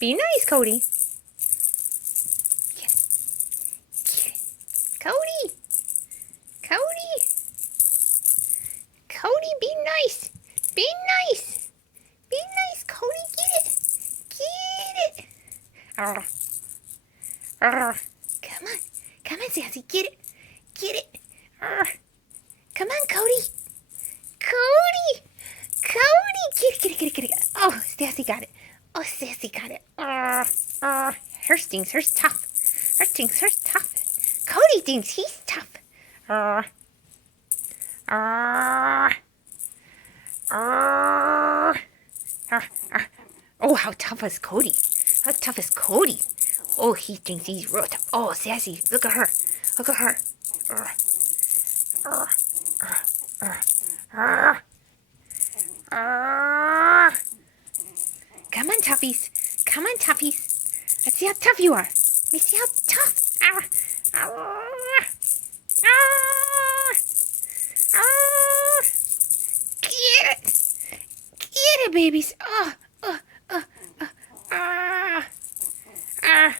Be nice, Cody. Get it. Get it. Cody. Cody. Cody, be nice. Be nice. Be nice, Cody. Get it. Get it. Arr. Arr. Come on. Come on, Sassy. Get it. Get it. Arr. Come on, Cody. Cody. Cody. Get it, get it, get it, get it. Oh, Sassy got it. Oh, Sassy got it. Her stinks. Her's tough. Her stinks. Her's tough. Cody thinks he's tough. Oh, how tough is Cody? How tough is Cody? Oh, he thinks he's real tough. Oh, Sassy, look at her. Look at her. Come on, toughies. Come on, toughies. Let's see how tough you are. Let me see how tough. Get it. Get it, babies. Oh,